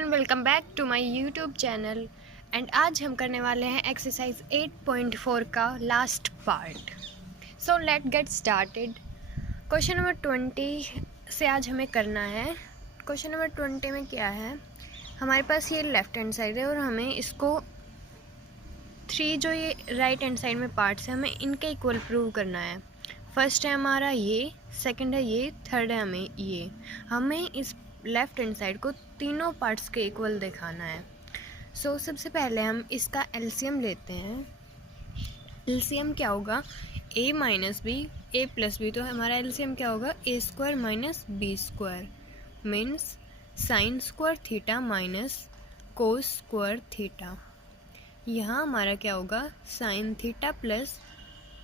And welcome back to my YouTube channel. And आज हम करने वाले हैं एक्सरसाइज 8.4 का last part. So let get started. Question number 20 से आज हमें करना है। क्वेश्चन नंबर 20 में क्या है, हमारे पास ये लेफ्ट हैंड साइड है और हमें इसको 3 जो ये राइट हैंड साइड में पार्ट्स हैं हमें इनके इक्वल प्रूव करना है। फर्स्ट है हमारा ये, सेकंड है ये, थर्ड है हमें इस लेफ्ट हैंड साइड को तीनों पार्ट्स के इक्वल दिखाना है। सो सबसे पहले हम इसका एलसीएम लेते हैं। एलसीएम क्या होगा, a minus b, a plus B, तो हमारा एलसीएम क्या होगा, a square minus B square means sine square theta minus cos square theta. यहाँ हमारा क्या होगा, sine theta plus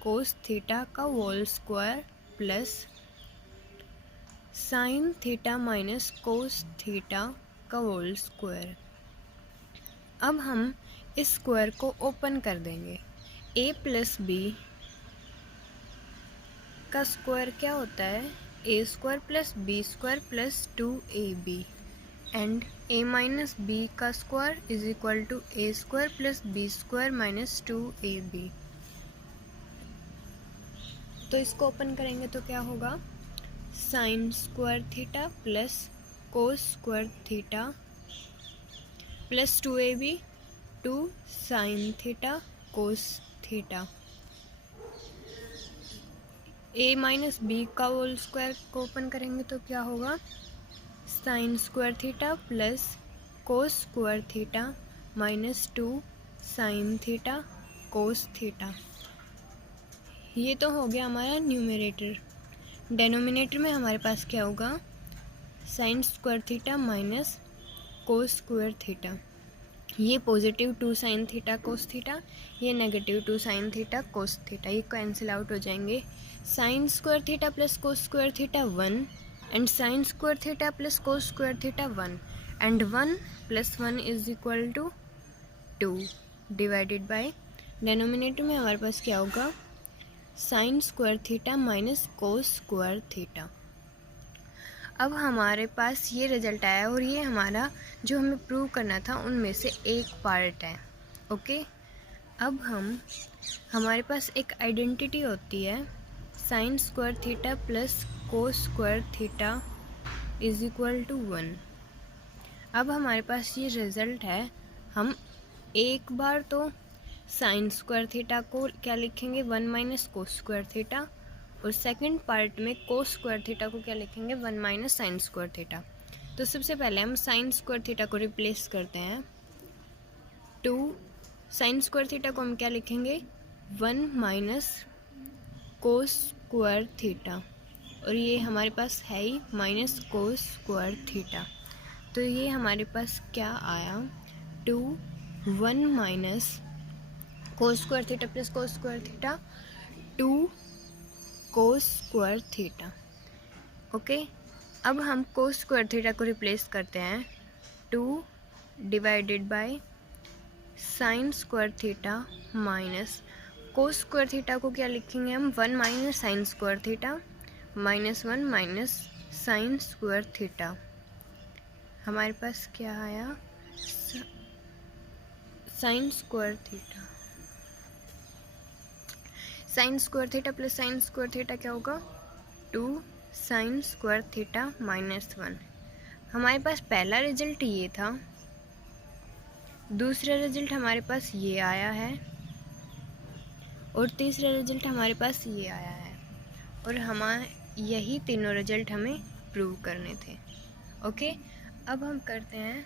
cos theta का whole square plus sine theta minus cos theta का होल स्क्वायर। अब हम इस स्क्वायर को ओपन कर देंगे। a प्लस बी का स्क्वायर क्या होता है, a square plus b square plus 2ab and a minus B का square is equal to a square plus b square minus 2ab। तो इसको ओपन करेंगे तो क्या होगा, sine square theta plus cos square theta plus 2ab 2 sine theta cos theta. a minus B का whole square को open करेंगे तो क्या होगा, sine square theta plus cos square theta minus 2 sine theta cos theta. ये तो हो गया हमारा न्यूमरेटर। डेनोमिनेटर में हमारे पास क्या होगा, sine square theta minus cos square theta. ये positive 2 sine theta cos theta, ये negative 2 sine theta cos theta, ये कैंसिल आउट हो जाएंगे। Sine square theta plus cos square theta 1 and sine square theta plus cos square theta 1 and 1 plus 1 is equal to 2 divided by denominator में हमारे पास क्या होगा, sine square theta minus cos square theta. अब हमारे पास ये रिजल्ट आया और ये हमारा जो हमें प्रूव करना था उनमें से एक पार्ट है। ओके, अब हमारे पास एक आइडेंटिटी होती है, sine square theta plus cos square theta is equal to 1। अब हमारे पास ये रिजल्ट है, हम एक बार तो साइन स्क्वायर थीटा को क्या लिखेंगे, 1 माइनस कोस स्क्वायर थीटा, और सेकंड पार्ट में कोस स्क्वायर थीटा को क्या लिखेंगे, 1 माइनस साइन स्क्वायर थीटा। तो सबसे पहले हम साइन स्क्वायर थीटा को रिप्लेस करते हैं। 2 साइन स्क्वायर थीटा को हम क्या लिखेंगे, 1 माइनस कोस स्क्वायर थीटा, और ये हमारे पास है ही माइनस कोस स्क्वायर थीटा। तो ये हमारे पास क्या आया, 2 1 minus cos square theta plus cos square theta 2 कोस स्क्वायर थीटा। ओके, अब हम कोस स्क्वायर थीटा को रिप्लेस करते हैं, 2 divided by sine square theta minus cos square theta को क्या लिखेंगे हम, 1 minus sine square theta minus 1 minus sine square theta. हमारे पास क्या आया, sign square theta, sine square theta plus sine square theta क्या होगा, 2 साइन स्क्वायर थीटा माइनस 1। हमारे पास पहला रिजल्ट ये था, दूसरा रिजल्ट हमारे पास ये आया है और तीसरा रिजल्ट हमारे पास ये आया है, और हमारे यही तीनों रिजल्ट हमें प्रूव करने थे। ओके, अब हम करते हैं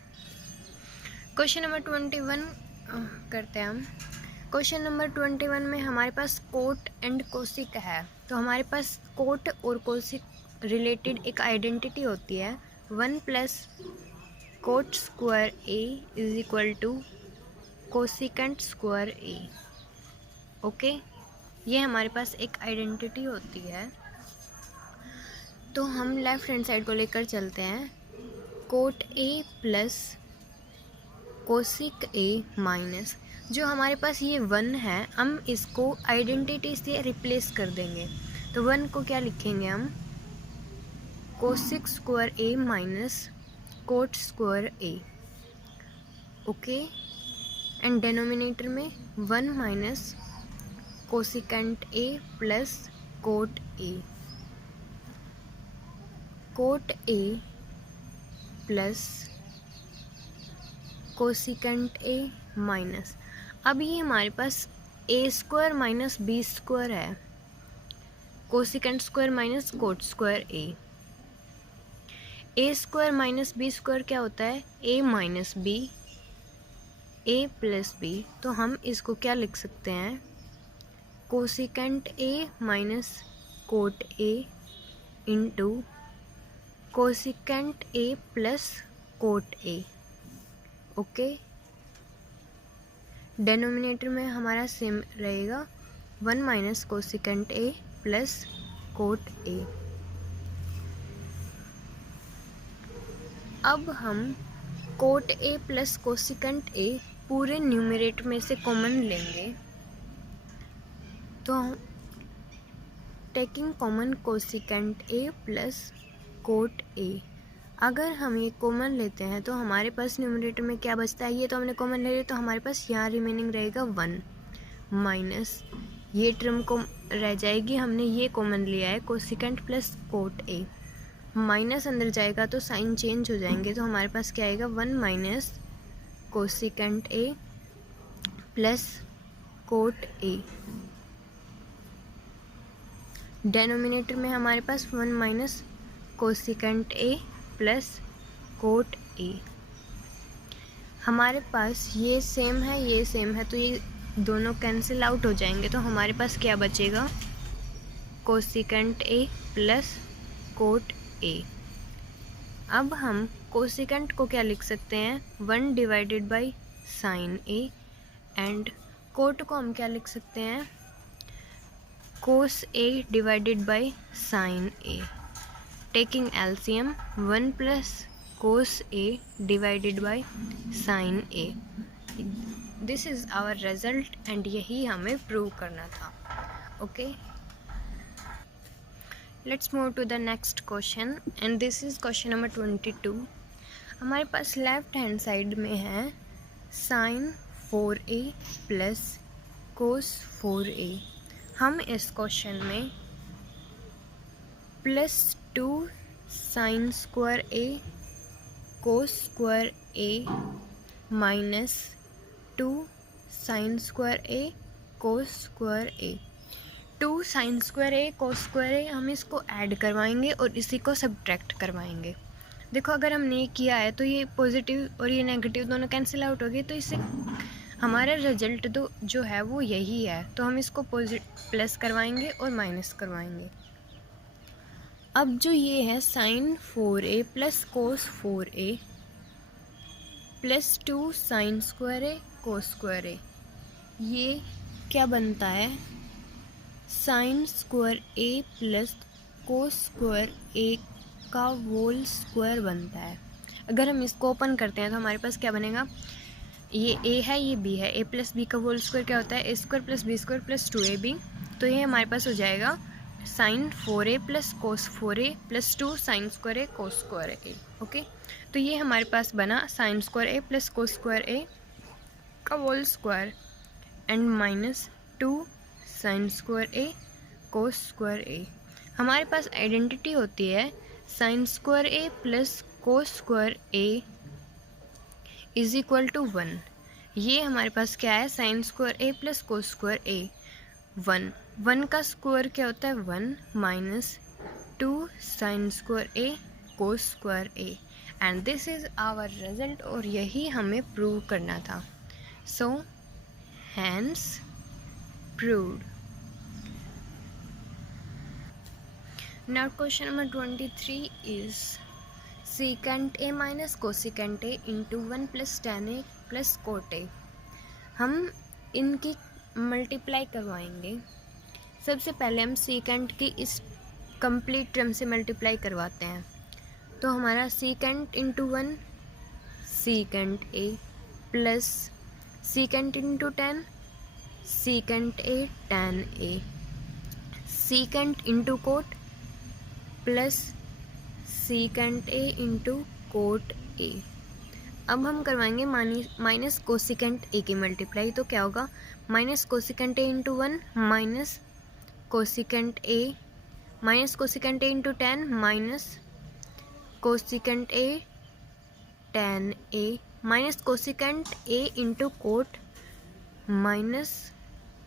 क्वेश्चन नंबर 21 करते हैं हम। क्वेश्चन नंबर 21 में हमारे पास कोट एंड कोसिक है। तो हमारे पास कोट और कोसिक रिलेटेड एक आइडेंटिटी होती है, 1 plus cot square A is equal to cosecant square A. Okay, ये हमारे पास एक आइडेंटिटी होती है। तो हम लेफ्ट हैंड साइड को लेकर चलते हैं, cot A plus cosec A minus, जो हमारे पास ये 1 है हम इसको आइडेंटिटी से रिप्लेस कर देंगे। तो 1 को क्या लिखेंगे हम, cosec square A minus cot square A. Okay, and denominator में 1 minus cosecant a plus cot a, cot A plus cosecant A minus, अब ये हमारे पास a square minus B square है, cosecant square minus cot square a square minus B square क्या होता है, a minus B, A plus B, तो हम इसको क्या लिख सकते हैं, cosecant A minus cot a into cosecant a plus cot a. Okay, denominator में हमारा सेम रहेगा 1 minus cosecant a plus cot a. अब हम कोट ए प्लस कोसिकेंट ए पूरे न्यूमरेटर में से कॉमन लेंगे, तो taking common cosecant a plus cot ए, अगर हम ये कॉमन लेते हैं तो हमारे पास न्यूमरेटर में क्या बचता है, ये तो हमने कॉमन ले लिया, तो हमारे पास यहाँ रिमेनिंग रहेगा 1 माइनस ये टर्म को रह जाएगी, हमने ये कॉमन लिया है कोसिकेंट प्लस कोट ए, माइनस अंदर जाएगा तो साइन चेंज हो जाएंगे, तो हमारे पास क्या आएगा 1 minus cosecant a plus cot A. Denominator में हमारे पास 1 minus cosecant a plus cot ए, हमारे पास ये सेम है तो ये दोनों कैंसिल आउट हो जाएंगे, तो हमारे पास क्या बचेगा, cosecant a plus cot a. अब हम कोसिकेंट को क्या लिख सकते हैं, 1 divided by sine a, and cot को हम क्या लिख सकते हैं, cos a divided by sine a. Taking LCM 1 plus cos a divided by sine a. This is our result and यही हमें प्रूव करना था। Okay, let's move to the next question and this is question number 22। हमारे पास left hand side में है sine 4a plus cos 4a। हम इस क्वेश्चन में +2 sine square A cos square A minus 2 sine square A cos square a, 2 sine square A cos square ए, हम इसको add करवाएंगे और इसी को सब्ट्रैक्ट करवाएंगे। देखो अगर हमने ये किया है तो ये पॉजिटिव और ये नेगेटिव दोनों कैंसिल आउट हो गए, तो इससे हमारा रिजल्ट जो है वो यही है, तो हम इसको प्लस करवाएंगे और माइनस करवाएंगे। अब जो ये है sine 4a plus cos 4a plus 2 sine square A cos square a, ये क्या बनता है, sine square A plus cos square a का होल स्क्वायर बनता है। अगर हम इसको ओपन करते हैं तो हमारे पास क्या बनेगा, ये ए है ये बी है, ए प्लस बी का होल स्क्वायर क्या होता है, ए square plus b square plus 2ab, तो ये हमारे पास हो जाएगा sine 4a plus cos 4a plus 2 sine square ए कोस स्क्वायर ए। ओके, तो ये हमारे पास बना sine square A plus cos square a का whole square and minus 2 sine square A cos square a. हमारे पास आइडेंटिटी होती है sine square A plus cos square A is equal to 1। ये हमारे पास क्या है, sine square A plus cos square A 1 का स्क्वायर क्या होता है 1 minus 2 sine square A cos square A, and this is our result और यही हमें प्रूव करना था। So hence proved. Now question number 23 is secant a minus cosecant a into 1 plus tan a plus cot a। हम इनकी multiply करवाएंगे। सबसे पहले हम secant की इस कंप्लीट टर्म से मल्टीप्लाई करवाते हैं, तो हमारा secant into 1 secant a plus secant into 10 secant a tan a, secant into coat plus secant a into coat a। अब हम करवाएंगे माइनस कोसिकेंट ए की मल्टीप्लाई, तो क्या होगा minus cosecant A into 1 minus cosecant A into 10 minus cosecant a tan A minus cosecant A into cot minus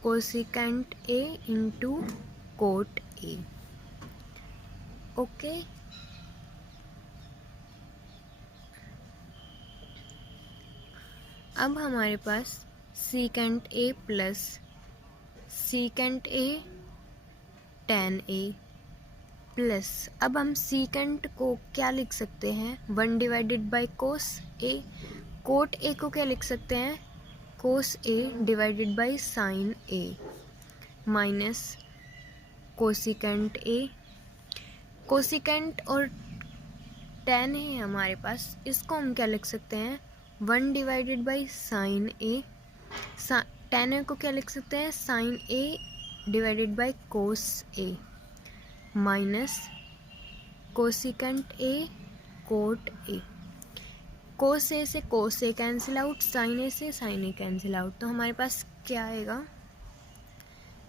cosecant A into cot a. Okay, अब हमारे पास secant A plus secant a tan a plus, अब हम secant को क्या लिख सकते हैं 1 divided by cos a, cot a को क्या लिख सकते हैं cos a divided by sine a minus cosecant a, cosecant और tan है हमारे पास, इसको हम क्या लिख सकते हैं 1 divided by sine a, tan a को क्या लिख सकते हैं sine A divided by cos a minus cosecant a cot a, cos a से cos a cancel out, sine a से साइन ए कैंसिल आउट, तो हमारे पास क्या आएगा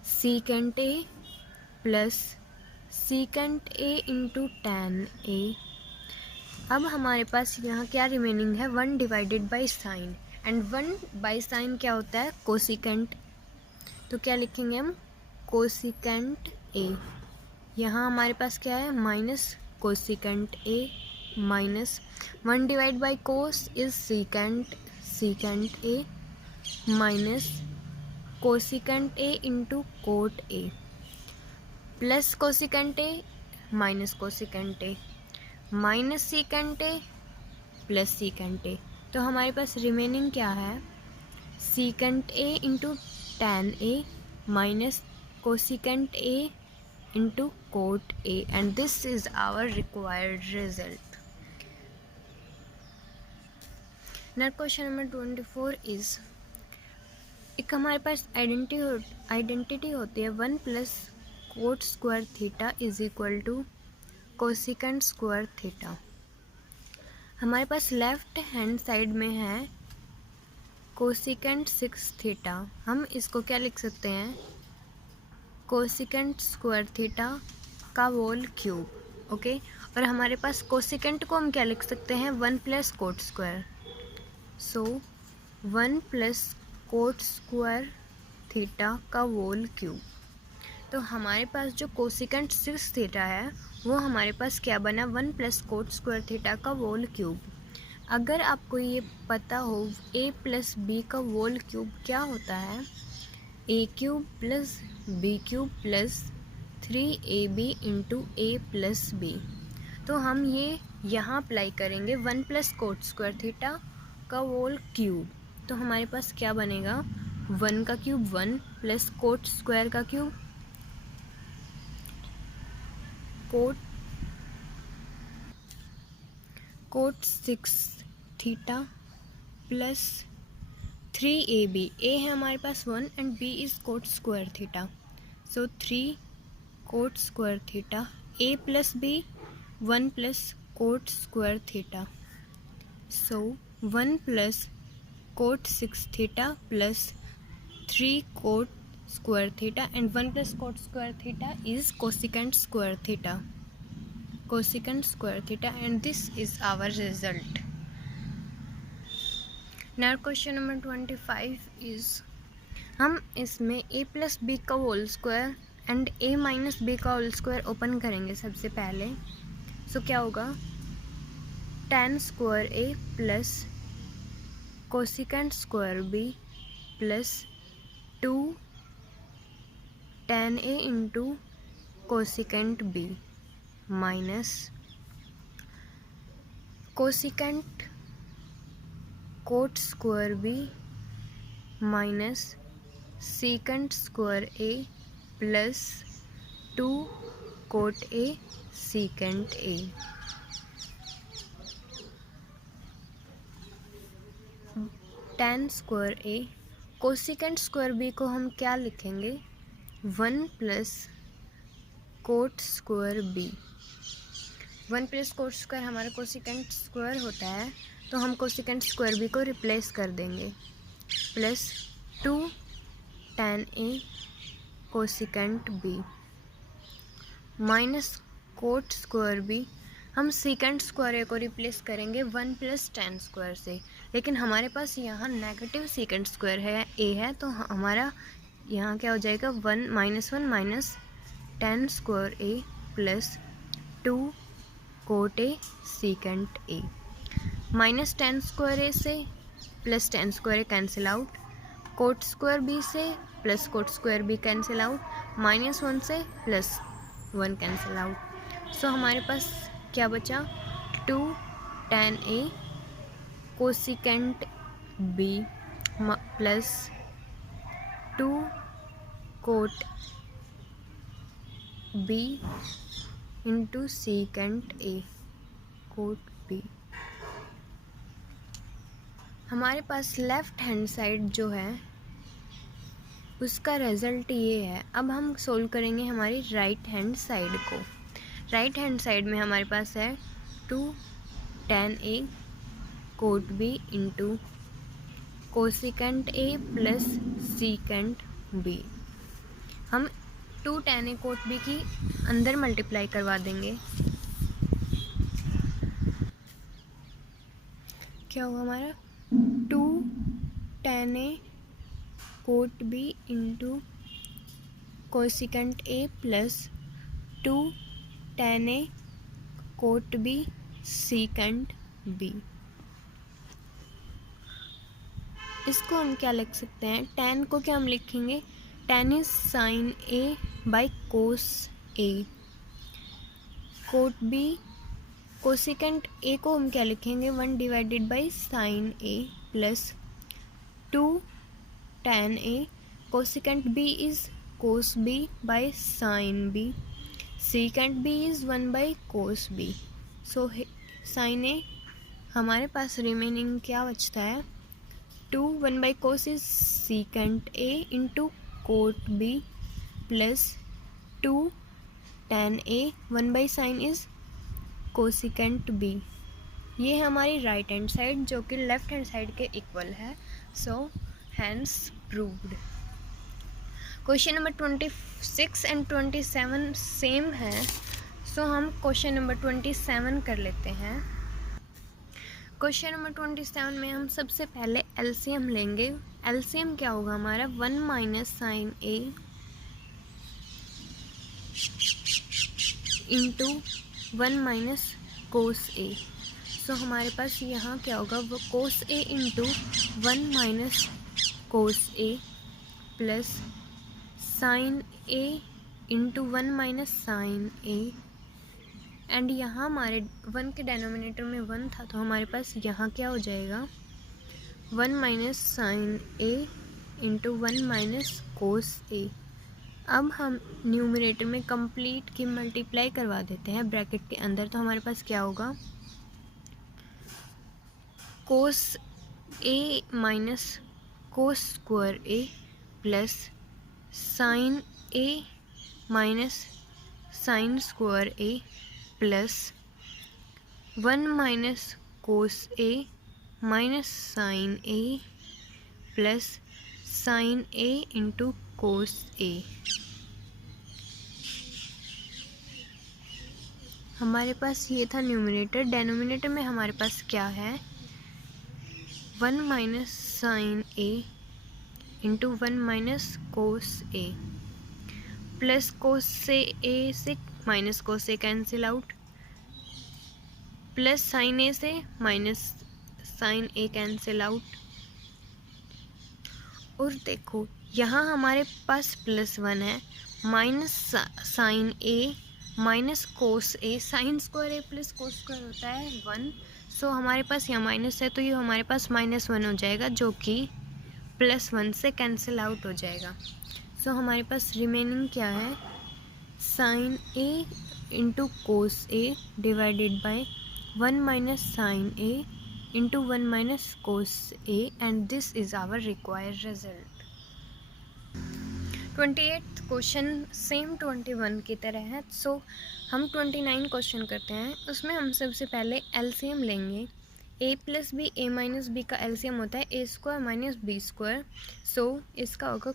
secant A plus secant A into tan ए। अब हमारे पास यहाँ क्या रिमेनिंग है 1 divided by sign, and 1 by sign क्या होता है कोसिकेंट, तो क्या लिखेंगे हम कोसिकेंट ए, यहाँ हमारे पास क्या है minus cosecant A minus 1 divide by cos is secant A minus cosecant A into cot A plus cosecant A minus cosecant A minus secant A plus secant A, तो हमारे पास रिमेनिंग क्या है secant A into tan A minus cosecant A into cot A, and this is our required result. Next question number 24 is, एक हमारे पास identity होती है 1 plus cot square theta is equal to cosecant square theta. हमारे पास left hand side में है cosecant 6 theta, हम इसको क्या लिख सकते हैं कोसिकेंट स्क्वायर थीटा का होल क्यूब। ओके, और हमारे पास कोसिकेंट को हम क्या लिख सकते हैं 1 प्लस कोट स्क्वायर, सो 1 प्लस कोट स्क्वायर थीटा का होल क्यूब। तो हमारे पास जो कोसिकेंट 6 थीटा है वो हमारे पास क्या बना 1 प्लस कोट स्क्वायर थीटा का होल क्यूब। अगर आपको ये पता हो a प्लस बी का होल क्यूब क्या होता है a cube plus B cube plus 3ab into a plus B, तो हम ये यहाँ अप्लाई करेंगे 1 प्लस कोट स्क्वायर थीटा का होल क्यूब, तो हमारे पास क्या बनेगा 1 का क्यूब 1 प्लस कोट स्क्वायर का cube cot 6 theta plus 3ab, a है हमारे पास 1 and b is cot square theta, so 3 cot square theta a plus b 1 plus cot square theta, so 1 plus cot 6 theta plus 3 cot square theta and 1 plus cot square theta is cosecant square theta, and this is our result. Now question number 25 is, हम इसमें a plus b का whole square and a minus b का whole square open करेंगे सबसे पहले, so क्या होगा tan square a plus cosecant square b plus 2 tan a into cosecant b minus cosecant cot square b minus secant square a plus 2 cot a secant a। tan square a cosecant square b को हम क्या लिखेंगे 1 plus cot square b, 1 plus cot square हमारा cosecant square होता है, तो हम cosecant square B को रिप्लेस कर देंगे, plus 2 tan A cosecant B minus cot square B, हम सीकेंट स्क्वायर ए को रिप्लेस करेंगे 1 प्लस tan स्क्वायर से, लेकिन हमारे पास यहाँ नेगेटिव सीकेंट स्क्वायर है ए है, तो हमारा यहाँ क्या हो जाएगा 1 minus tan square A plus 2 cot a secant A, minus tan square a से plus tan square a cancel out, cot square b से plus cot square b cancel out, -1 से +1 कैंसिल आउट। सो हमारे पास क्या बचा 2 tan A cosecant B plus 2 cot B into secant A cot B। हमारे पास left hand side जो है उसका रिज़ल्ट ये है। अब हम सोल्व करेंगे हमारी राइट हैंड साइड को। राइट हैंड साइड में हमारे पास है 2 tan A cot B into cosecant A plus secant B। हम 2 tan A कोट B की अंदर मल्टीप्लाई करवा देंगे, क्या होगा हमारा 2 tan A cot B into cosecant A plus 2 tan A cot B secant B। इसको हम क्या लिख सकते हैं, tan को क्या हम लिखेंगे, tan is sine A by cos A, cot B cosecant A को हम क्या लिखेंगे 1 divided by sine A plus 2 tan A, cosecant B is cos B by sine B, secant B is 1 by cos B। So sine A हमारे पास remaining क्या बचता है 2 1 by cos is secant A into cot B plus 2 tan A 1 by sine is cosecant B। ये हमारी right hand side जो कि left hand side के इक्वल है। सो hence proved। Question number 26 and 27 same है, सो हम क्वेश्चन नंबर 27 कर लेते हैं। क्वेश्चन नंबर 27 में हम सबसे पहले एलसीएम लेंगे। एलसीएम क्या होगा हमारा 1 minus sine A into 1 minus cos A। So हमारे पास यहाँ क्या होगा वो cos A into 1 minus cos A plus sine A into 1 minus sine A, and यहाँ हमारे 1 के डेनोमिनेटर में 1 था, तो हमारे पास यहाँ क्या हो जाएगा 1 minus sine A into 1 minus cos A। अब हम न्यूमरेटर में कंप्लीट की मल्टीप्लाई करवा देते हैं ब्रैकेट के अंदर, तो हमारे पास क्या होगा cos A minus cos square A plus sine A minus sine square A plus 1 minus cos A minus sine A plus sine A into cos A। हमारे पास ये था न्यूमरेटर। डेनोमिनेटर में हमारे पास क्या है 1 minus sine A into 1 minus cos A plus cos से A से minus cos A cancel out, plus sine A से minus sine A cancel out. और देखो यहाँ हमारे पास +1 है, minus sine A minus cos A, sine square A plus cos square होता है 1। सो हमारे पास यहाँ माइनस है, तो ये हमारे पास -1 हो जाएगा जो कि +1 से कैंसिल आउट हो जाएगा। सो हमारे पास रिमेनिंग क्या है sine A into cos A divided by 1 minus sine A into 1 minus cos A, and this is our required result. 28th question same 21 की तरह है, सो हम 29 क्वेश्चन करते हैं। उसमें हम सबसे पहले एलसीएम लेंगे। a plus B A minus B का एलसीएम होता है ए square minus B square, so इसका होगा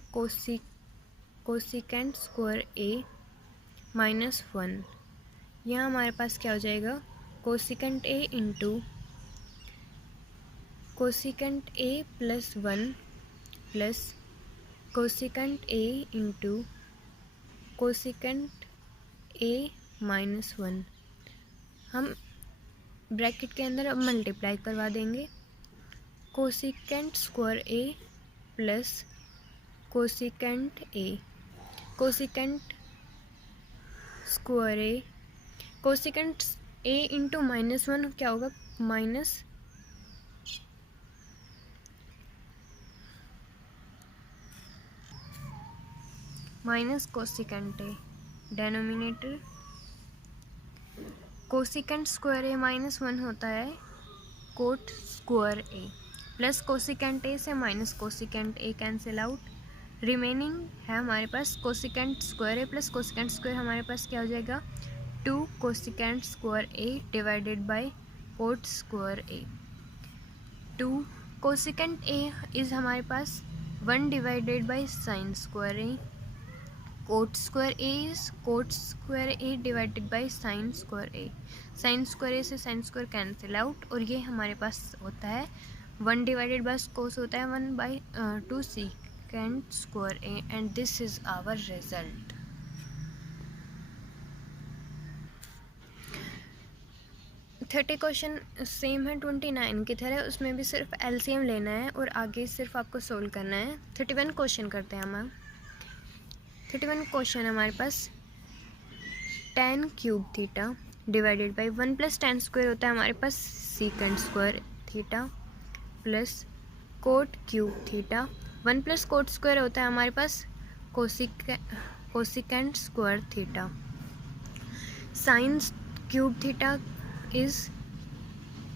कोसिकेंट स्क्वायर ए माइनस 1। यहाँ हमारे पास क्या हो जाएगा, cosecant A into cosecant a plus 1 plus cosecant A into cosecant A minus 1। हम ब्रैकेट के अंदर अब मल्टीप्लाई करवा देंगे। Cosecant square A plus cosecant a, cosecant square a, cosecant A into minus 1 क्या होगा, minus cosecant a, denominator cosecant square A minus 1 होता है cot square A, plus cosecant a से minus cosecant a cancel out, remaining है हमारे पास cosecant square ए plus cosecant square, हमारे पास क्या हो जाएगा 2 cosecant square A divided by cot square a. 2 cosecant a is हमारे पास 1 divided by sine square a, cot square A is cot square A divided by sine square a, sine square a से sine square cancel out, और ये हमारे पास होता है 1 divided by cos होता है 1 by 2 second square A, and this is our result. Thirty question same है 29 की तरह, उसमें भी सिर्फ एलसीएम लेना है और आगे सिर्फ आपको सोल्व करना है। 31 क्वेश्चन करते हैं हम। 31 क्वेश्चन हमारे पास tan cube theta divided by 1 plus tan square होता है हमारे पास secant square theta plus cot cube theta, 1 plus cot square होता है हमारे पास cosecant square theta, sine cube theta is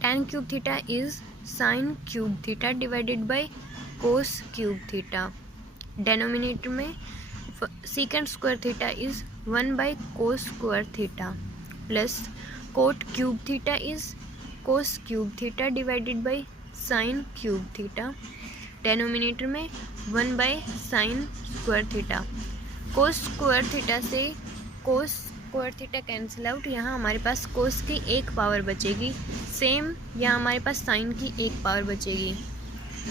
tan cube theta is sine cube theta divided by cos cube theta, denominator में secant square theta is 1 by cos square theta plus cot cube theta is cos cube theta divided by sin cube theta, denominator में 1 by sin square theta, cos square theta से cos square theta cancel out, यहाँ हमारे पास cos की एक power बचेगी, same यहाँ हमारे पास sin की एक पावर बचेगी।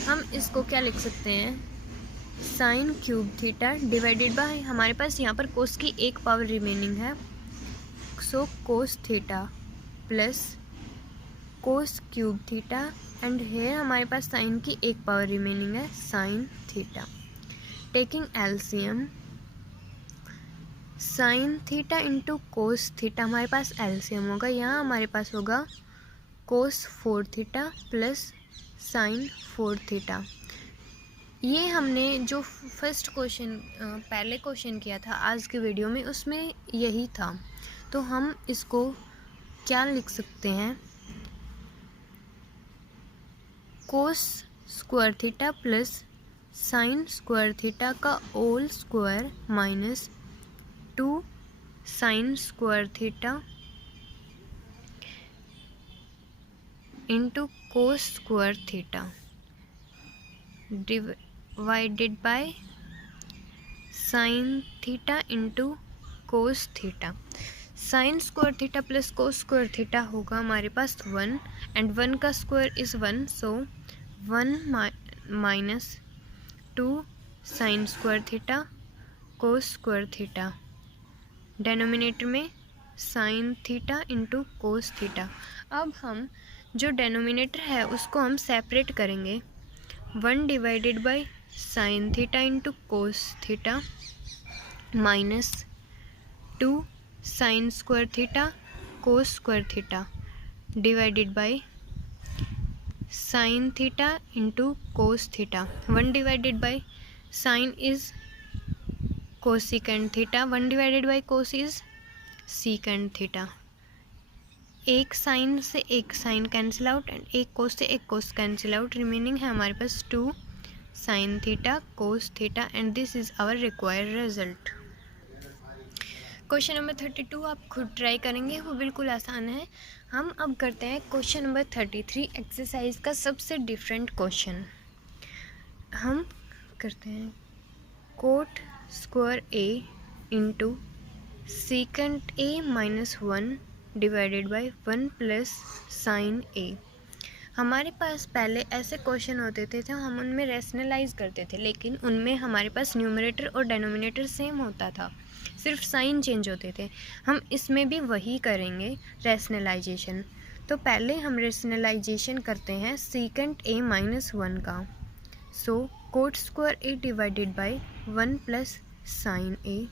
हम इसको क्या लिख सकते हैं, sign cube theta divided bye, हमारे पास यहाँ पर कोस की एक पावर रिमेनिंग है, so cos theta plus cos cube theta, and here हमारे पास साइन की एक पावर रिमेनिंग है sine theta. Taking LCM sine theta into cos theta, हमारे पास एलसीएम होगा, यहाँ हमारे पास होगा cos 4 theta plus sine 4 theta. ये हमने जो फर्स्ट क्वेश्चन पहले क्वेश्चन किया था आज के वीडियो में उसमें यही था, तो हम इसको क्या लिख सकते हैं, cos square theta plus sine square theta का whole square minus 2 sine square theta into cos square theta divided by sine theta into cos theta. Sine square theta plus cos square theta होगा हमारे पास 1, and 1 का square is 1, so 1 minus 2 sine square theta cos square theta, denominator में sine theta into cos theta. अब हम जो denominator है उसको हम सेपरेट करेंगे, 1 divided by sign theta into cos theta minus 2 sine square theta cos square theta divided by sign theta into cos theta, 1 divided by sine is cosecant theta, 1 divided by cos is secant theta, एक sign से एक sign cancel out and एक कोस से एक cos cancel out, remaining है हमारे पास 2 sine theta cos theta and this is our required result. Question number 32 आप खुद ट्राई करेंगे, वो बिल्कुल आसान है। हम अब करते हैं क्वेश्चन नंबर 33 एक्सरसाइज का सबसे डिफरेंट क्वेश्चन। हम करते हैं cot square A into secant A minus 1 divided by 1 plus sine A. हमारे पास पहले ऐसे क्वेश्चन होते थे तो हम उनमें रैशनलाइज करते थे, लेकिन उनमें हमारे पास न्यूमरेटर और डेनोमिनेटर सेम होता था, सिर्फ साइन चेंज होते थे। हम इसमें भी वही करेंगे, रैशनलाइजेशन। तो पहले हम रैशनलाइजेशन करते हैं सीकेंट ए माइनस 1 का। So cot square A divided by 1 plus sine A.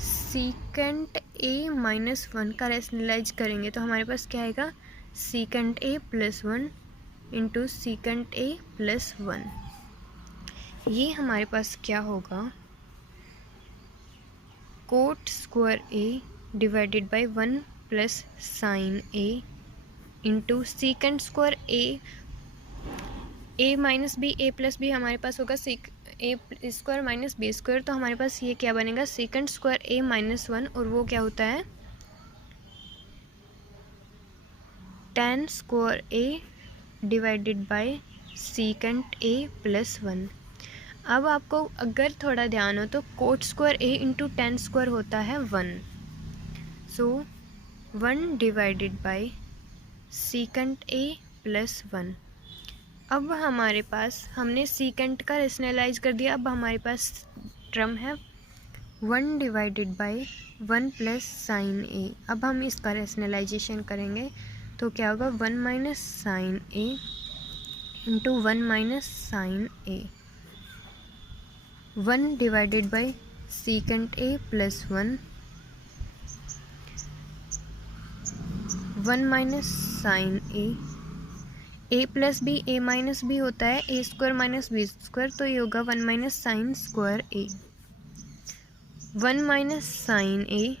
Secant A minus 1 का रैशनलाइज करेंगे तो हमारे पास क्या आएगा, सीकेंट ए प्लस 1 इंटू सीकेंट ए प्लस 1। ये हमारे पास क्या होगा, cot square A divided by 1 plus sine A into secant square A minus B, A plus B हमारे पास होगा A square minus B square. तो हमारे पास ये क्या बनेगा, सीकेंट स्क्वायर ए माइनस 1 और वो क्या होता है tan square A divided by secant A plus 1। अब आपको अगर थोड़ा ध्यान हो तो coat square A into tan square होता है 1। So 1 divided by secant A plus 1। अब हमारे पास हमने सीकेंट का रैशनलाइज कर दिया। अब हमारे पास टर्म है 1 divided by 1 plus sine A. अब हम इसका रैशनलाइजेशन करेंगे तो क्या होगा, 1 minus sine A into 1 minus sine A. 1 divided by secant A plus 1, 1 minus sine A plus B, A minus B होता है ए स्क्वायर माइनस बी स्क्वायर, तो ये होगा 1 minus sine square A. 1 minus sine A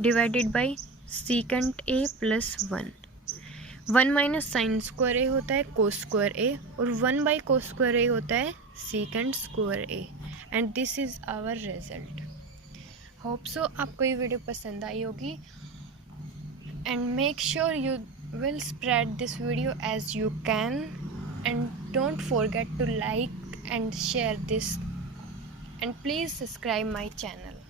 divided by secant A plus 1। 1 minus sine square A होता है कोस square ए और 1 by cos square A होता है secant square A and this is our result. Hope so आपको ये video पसंद आई होगी and make sure you will spread this video as you can and don't forget to like and share this and please subscribe my channel.